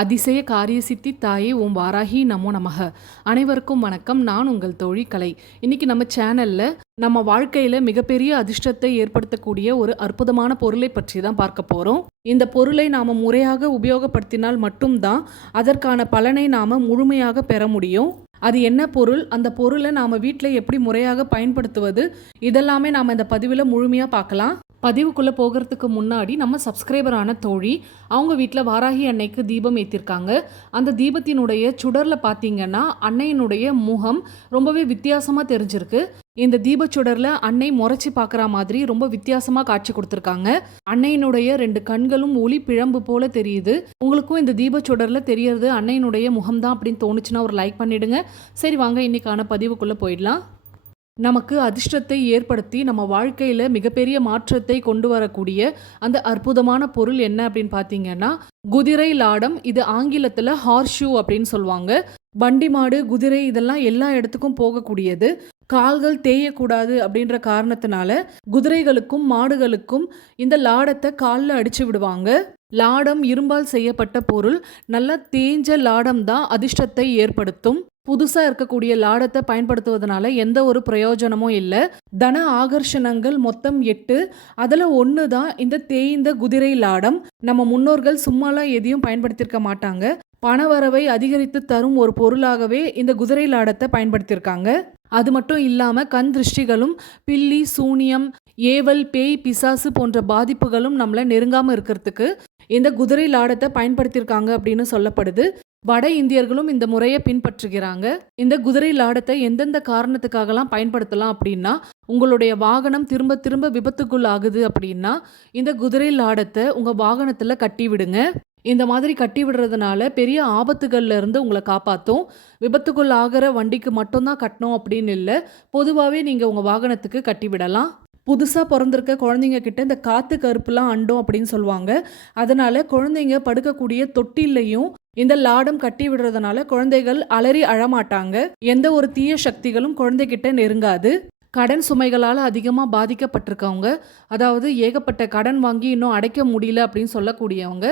அதிசய காரிய சித்தி தாயே ஓம் வாராகி நமோ நமக. அனைவருக்கும் வணக்கம். நான் உங்கள் தோழி கலை. இன்னைக்கு நம்ம சேனல்ல நம்ம வாழ்க்கையில மிகப்பெரிய அதிர்ஷ்டத்தை ஏற்படுத்தக்கூடிய ஒரு அற்புதமான பொருளை பற்றி தான் பார்க்க போறோம். இந்த பொருளை நாம முறையாக உபயோகப்படுத்தினால் மட்டும்தான் அதற்கான பலனை நாம முழுமையாக பெற முடியும். அது என்ன பொருள், அந்த பொருளை நாம வீட்டில் எப்படி முறையாக பயன்படுத்துவது, இதெல்லாமே நாம் இந்த பதிவில் முழுமையாக பார்க்கலாம். பதிவுக்குள்ளே போகிறதுக்கு முன்னாடி நம்ம சப்ஸ்கிரைபரான தோழி அவங்க வீட்டில் வாராகி அன்னைக்கு தீபம் ஏற்றிருக்காங்க. அந்த தீபத்தினுடைய சுடரில் பார்த்தீங்கன்னா அன்னையினுடைய முகம் ரொம்பவே வித்தியாசமாக தெரிஞ்சிருக்கு. இந்த தீபச்சுடரில் அன்னை முறைச்சி பார்க்குற மாதிரி ரொம்ப வித்தியாசமாக காட்சி கொடுத்துருக்காங்க. அன்னையினுடைய 2 கண்களும் ஒளி பிழம்பு போல தெரியுது. உங்களுக்கும் இந்த தீபச்சுடரில் தெரியறது அன்னையினுடைய முகம்தான் அப்படின்னு தோணுச்சுன்னா ஒரு லைக் பண்ணிடுங்க. சரி, வாங்க இன்னைக்கான பதிவுக்குள்ளே போயிடலாம். நமக்கு அதிர்ஷ்டத்தை ஏற்படுத்தி நம்ம வாழ்க்கையில் மிகப்பெரிய மாற்றத்தை கொண்டு வரக்கூடிய அந்த அற்புதமான பொருள் என்ன அப்படின்னு பார்த்தீங்கன்னா குதிரை லாடம். இது ஆங்கிலத்தில் ஹார்ஸ் ஷூ அப்படின்னு சொல்லுவாங்க. வண்டி மாடு, குதிரை இதெல்லாம் எல்லா இடத்துக்கும் போகக்கூடியது. கால்கள் தேயக்கூடாது அப்படின்ற காரணத்தினால குதிரைகளுக்கும் மாடுகளுக்கும் இந்த லாடத்தை காலில் அடிச்சு விடுவாங்க. லாடம் இரும்பால் செய்யப்பட்ட பொருள். நல்லா தேஞ்ச லாடம் தான் அதிர்ஷ்டத்தை ஏற்படுத்தும். புதுசாக இருக்கக்கூடிய லாடத்தை பயன்படுத்துவதனால எந்த ஒரு பிரயோஜனமும் இல்லை. தன ஆகர்ஷணங்கள் மொத்தம் 8, அதில் 1 தான் இந்த தேய்ந்த குதிரை லாடம். நம்ம முன்னோர்கள் சும்மாலாம் எதையும் பயன்படுத்தியிருக்க மாட்டாங்க. பணவரவை அதிகரித்து தரும் ஒரு பொருளாகவே இந்த குதிரை லாடத்தை பயன்படுத்தியிருக்காங்க. அது மட்டும் இல்லாமல் கண் திருஷ்டிகளும் பில்லி சூனியம் ஏவல் பேய் பிசாசு போன்ற பாதிப்புகளும் நம்மளை நெருங்காமல் இருக்கிறதுக்கு இந்த குதிரை லாடத்தை பயன்படுத்தியிருக்காங்க அப்படின்னு சொல்லப்படுது. வட இந்தியர்களும் இந்த முறையை பின்பற்றுகிறாங்க. இந்த குதிரை லாடத்தை எந்தெந்த காரணத்துக்காகலாம் பயன்படுத்தலாம் அப்படின்னா, உங்களுடைய வாகனம் திரும்ப திரும்ப விபத்துக்குள் ஆகுது அப்படின்னா இந்த குதிரை லாடத்தை உங்கள் வாகனத்தில் கட்டி விடுங்க. இந்த மாதிரி கட்டி விடுறதுனால பெரிய ஆபத்துகள்ல இருந்து உங்களை காப்பாற்றும். விபத்துக்குள் ஆகிற வண்டிக்கு மட்டும்தான் கட்டணும் அப்படின்னு இல்லை, பொதுவாகவே நீங்கள் உங்கள் வாகனத்துக்கு கட்டி விடலாம். புதுசாக பிறந்திருக்க குழந்தைங்க கிட்ட இந்த காற்று கருப்புலாம் அண்டும் அப்படின்னு சொல்லுவாங்க. அதனால குழந்தைங்க படுக்கக்கூடிய தொட்டிலையும் இந்த லாடம் கட்டி விடுறதுனால குழந்தைகள் அலறி அழமாட்டாங்க. எந்த ஒரு தீய சக்திகளும் குழந்தைகிட்ட நெருங்காது. கடன் சுமைகளால் அதிகமாக பாதிக்கப்பட்டிருக்கவங்க, அதாவது ஏகப்பட்ட கடன் வாங்கி இன்னும் அடைக்க முடியல அப்படின்னு சொல்லக்கூடியவங்க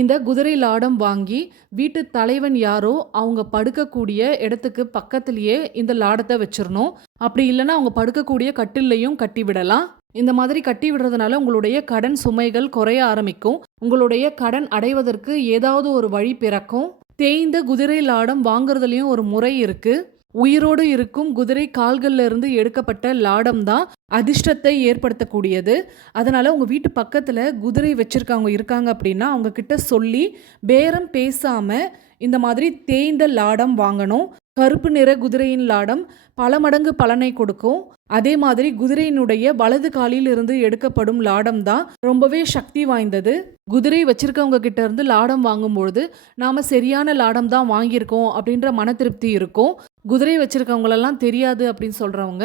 இந்த குதிரை லாடம் வாங்கி வீட்டு தலைவன் யாரோ அவங்க படுக்கக்கூடிய இடத்துக்கு பக்கத்துலேயே இந்த லாடத்தை வச்சிடணும். அப்படி இல்லைன்னா அவங்க படுக்கக்கூடிய கட்டிலையும் கட்டி விடலாம். இந்த மாதிரி கட்டி விடுறதுனால உங்களுடைய கடன் சுமைகள் குறைய ஆரம்பிக்கும். உங்களுடைய கடன் அடைவதற்கு ஏதாவது ஒரு வழி பிறக்கும். தேய்ந்த குதிரை லாடம் வாங்குறதுலயும் ஒரு முறை இருக்கு. உயிரோடு இருக்கும் குதிரை கால்கள்ல இருந்து எடுக்கப்பட்ட லாடம் தான் அதிர்ஷ்டத்தை ஏற்படுத்தக்கூடியது. அதனால உங்க வீட்டு பக்கத்துல குதிரை வச்சிருக்கவங்க இருக்காங்க அப்படின்னா அவங்க கிட்ட சொல்லி பேரம் பேசாம இந்த மாதிரி தேய்ந்த லாடம் வாங்கணும். கருப்பு நிற குதிரையின் லாடம் பல மடங்கு பலனை கொடுக்கும். அதே மாதிரி குதிரையினுடைய வலது காலில் இருந்து எடுக்கப்படும் லாடம் தான் ரொம்பவே சக்தி வாய்ந்தது. குதிரை வச்சிருக்கவங்க கிட்ட இருந்து லாடம் வாங்கும்பொழுது நாம சரியான லாடம் தான் வாங்கியிருக்கோம் அப்படின்ற மன திருப்தி இருக்கும். குதிரை வச்சிருக்கவங்களெல்லாம் தெரியாது அப்படின்னு சொல்றவங்க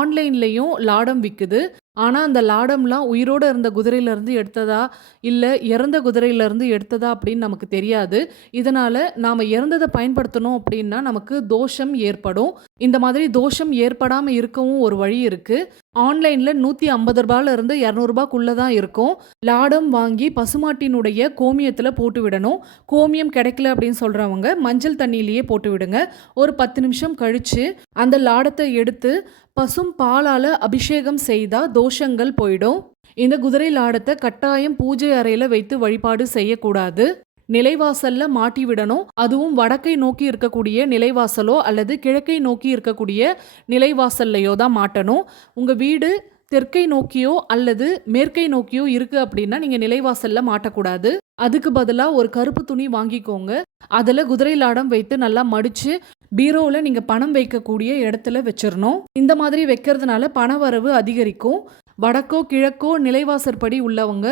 ஆன்லைன்லேயும் லாடம் விற்குது. ஆனால் அந்த லாடம்லாம் உயிரோடு இருந்த குதிரையிலேருந்து எடுத்ததா இல்லை இறந்த குதிரையிலேருந்து எடுத்ததா அப்படின்னு நமக்கு தெரியாது. இதனால் நாம் இறந்ததை பயன்படுத்தணும் அப்படின்னா நமக்கு தோஷம் ஏற்படும். இந்த மாதிரி தோஷம் ஏற்படாமல் இருக்கவும் ஒரு வழி இருக்குது. ஆன்லைனில் 150 ரூபாயிலிருந்து 200 ரூபாய்க்குள்ளே தான் இருக்கும். லாடம் வாங்கி பசுமாட்டினுடைய கோமியத்தில் போட்டு விடணும். கோமியம் கிடைக்கல அப்படின்னு சொல்கிறவங்க மஞ்சள் தண்ணியிலேயே போட்டு விடுங்க. ஒரு 10 நிமிஷம் கழித்து அந்த லாடத்தை எடுத்து பசும் பாலால் அபிஷேகம் செய்தால் தோஷங்கள் போயிடும். இந்த குதிரை லாடத்தை கட்டாயம் பூஜை அறையில் வைத்து வழிபாடு செய்யக்கூடாது. நிலைவாசல்ல மாட்டி விடணும். அதுவும் வடக்கை நோக்கி இருக்கக்கூடிய நிலைவாசலோ அல்லது கிழக்கை நோக்கி இருக்கக்கூடிய நிலைவாசல்லையோ தான் மாட்டணும். உங்கள் வீடு தெற்கை நோக்கியோ அல்லது மேற்கை நோக்கியோ இருக்கு அப்படின்னா நீங்க நிலைவாசல்ல மாட்டக்கூடாது. அதுக்கு பதிலாக ஒரு கருப்பு துணி வாங்கிக்கோங்க. அதில் குதிரை லாடம் வைத்து நல்லா மடிச்சு பீரோவில் நீங்கள் பணம் வைக்கக்கூடிய இடத்துல வச்சிடணும். இந்த மாதிரி வைக்கிறதுனால பணவரவு அதிகரிக்கும். வடக்கோ கிழக்கோ நிலைவாசற்படி உள்ளவங்க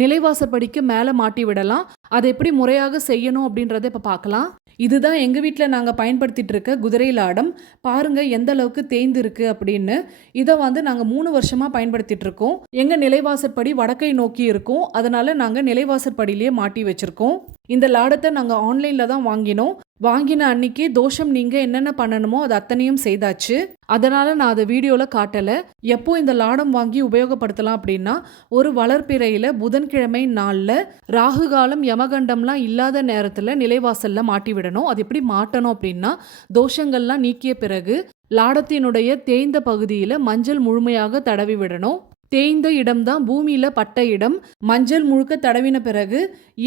நிலைவாசற்படிக்கு மேலே மாட்டி விடலாம். அதை எப்படி முறையாக செய்யணும் அப்படின்றத இப்போ பார்க்கலாம். இதுதான் எங்கள் வீட்டில் நாங்கள் பயன்படுத்திட்டு இருக்க குதிரை லாடம். பாருங்கள் எந்த அளவுக்கு தேய்ந்திருக்கு அப்படின்னு. இதை நாங்கள் 3 வருஷமாக பயன்படுத்திட்டு இருக்கோம். எங்கள் நிலைவாசற்படி வடக்கை நோக்கி இருக்கும். அதனால் நாங்கள் நிலைவாசற்படியிலேயே மாட்டி வச்சுருக்கோம். இந்த லாடத்தை நாங்கள் ஆன்லைனில் தான் வாங்கினோம். வாங்கின அன்னைக்கு தோஷம் நீங்க என்னென்ன பண்ணணுமோ அது அத்தனையும் செய்தாச்சு. அதனால நான் அதை வீடியோல காட்டல. எப்போ இந்த லாடம் வாங்கி உபயோகப்படுத்தலாம் அப்படின்னா, ஒரு வளர்பிறையில புதன்கிழமை நாள்ல ராகு காலம் யமகண்டம்லாம் இல்லாத நேரத்துல நிலைவாசல்ல மாட்டி விடணும். அது எப்படி மாட்டணும் அப்படின்னா, தோஷங்கள்லாம் நீக்கிய பிறகு லாடத்தினுடைய தேய்ந்த பகுதியில மஞ்சள் முழுமையாக தடவி விடணும். தேய்ந்த இடம் தான் பூமியில பட்ட இடம். மஞ்சள் முழுக்க தடவின பிறகு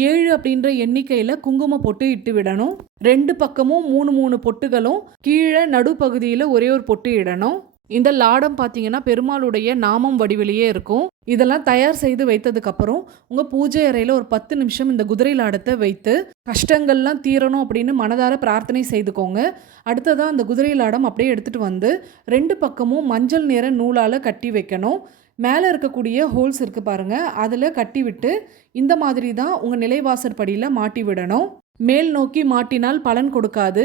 7 அப்படின்ற எண்ணிக்கையில குங்குமம் பொட்டு இட்டு விடணும். 2 பக்கமும் 3 பொட்டுகளும் கீழே நடுப்பகுதியில ஒரே ஒரு பொட்டு இடணும். இந்த லாடம் பார்த்தீங்கன்னா பெருமாளுடைய நாமம் வடிவிலேயே இருக்கும். இதெல்லாம் தயார் செய்து வைத்ததுக்கு அப்புறம் உங்க பூஜை அறையில ஒரு 10 நிமிஷம் இந்த குதிரை லாடத்தை வைத்து கஷ்டங்கள்லாம் தீரணும் அப்படின்னு மனதார பிரார்த்தனை செய்துக்கோங்க. அடுத்ததான் அந்த குதிரை லாடம் அப்படியே எடுத்துட்டு வந்து 2 பக்கமும் மஞ்சள் நிற நூலால கட்டி வைக்கணும். மேலே இருக்கக்கூடிய ஹோல்ஸ் இருக்குது பாருங்கள், அதில் கட்டி விட்டு இந்த மாதிரி தான் உங்கள் நிலைவாசல் படியில் மாட்டி விடணும். மேல் நோக்கி மாட்டினால் பலன் கொடுக்காது.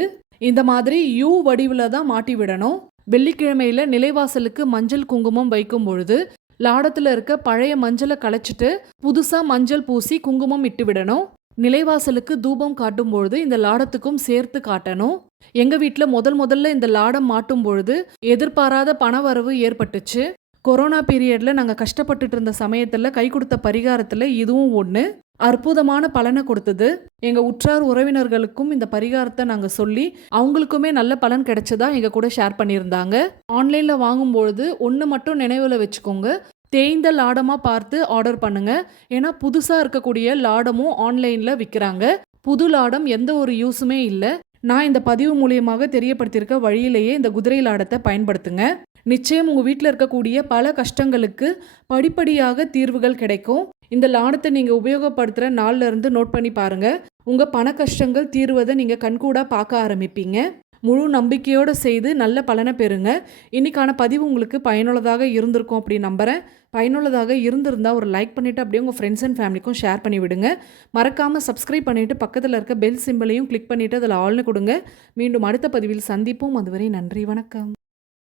இந்த மாதிரி யூ வடிவில் தான் மாட்டி விடணும். வெள்ளிக்கிழமையில் நிலைவாசலுக்கு மஞ்சள் குங்குமம் வைக்கும் பொழுது லாடத்தில் இருக்க பழைய மஞ்சளை களைச்சிட்டு புதுசாக மஞ்சள் பூசி குங்குமம் இட்டு விடணும். நிலைவாசலுக்கு தூபம் காட்டும் பொழுது இந்த லாடத்துக்கும் சேர்த்து காட்டணும். எங்கள் வீட்டில் முதல்ல இந்த லாடம் மாட்டும் பொழுது எதிர்பாராத பணவரவு ஏற்பட்டுச்சு. கொரோனா பீரியட்ல நாங்கள் கஷ்டப்பட்டுட்டு இருந்த சமயத்தில் கை கொடுத்த பரிகாரத்தில் இதுவும் ஒன்று. அற்புதமான பலனை கொடுத்தது. எங்கள் உற்றார் உறவினர்களுக்கும் இந்த பரிகாரத்தை நாங்கள் சொல்லி அவங்களுக்குமே நல்ல பலன் கிடைச்சதா எங்கள் கூட ஷேர் பண்ணியிருந்தாங்க. ஆன்லைனில் வாங்கும்பொழுது ஒன்று மட்டும் நினைவில் வச்சுக்கோங்க, தேய்ந்த லாடமாக பார்த்து ஆர்டர் பண்ணுங்க. ஏன்னா புதுசாக இருக்கக்கூடிய லாடமும் ஆன்லைனில் விற்கிறாங்க. புது லாடம் எந்த ஒரு யூஸுமே இல்லை. நான் இந்த பதிவு மூலியமாக தெரியப்படுத்தியிருக்க வழியிலேயே இந்த குதிரை லாடத்தை பயன்படுத்துங்க. நிச்சயம் உங்கள் வீட்டில் இருக்கக்கூடிய பல கஷ்டங்களுக்கு படிப்படியாக தீர்வுகள் கிடைக்கும். இந்த லாடத்தை நீங்கள் உபயோகப்படுத்துகிற நாள்ல இருந்து நோட் பண்ணி பாருங்கள். உங்கள் பண கஷ்டங்கள் தீர்வதை நீங்கள் கண்கூடாக பார்க்க ஆரம்பிப்பீங்க. முழு நம்பிக்கையோடு செய்து நல்ல பலனை பெறுங்க. இன்னைக்கான பதிவு உங்களுக்கு பயனுள்ளதாக இருந்திருக்கும் அப்படி நம்புகிறேன். பயனுள்ளதாக இருந்திருந்தால் ஒரு லைக் பண்ணிவிட்டு அப்படியே உங்கள் ஃப்ரெண்ட்ஸ் அண்ட் ஃபேமிலிக்கும் ஷேர் பண்ணி விடுங்க. மறக்காமல் சப்ஸ்கிரைப் பண்ணிவிட்டு பக்கத்தில் இருக்க பெல் சிம்பிளையும் கிளிக் பண்ணிவிட்டு அதில் ஆல்னு கொடுங்க. மீண்டும் அடுத்த பதிவில் சந்திப்போம். அதுவரை நன்றி, வணக்கம்.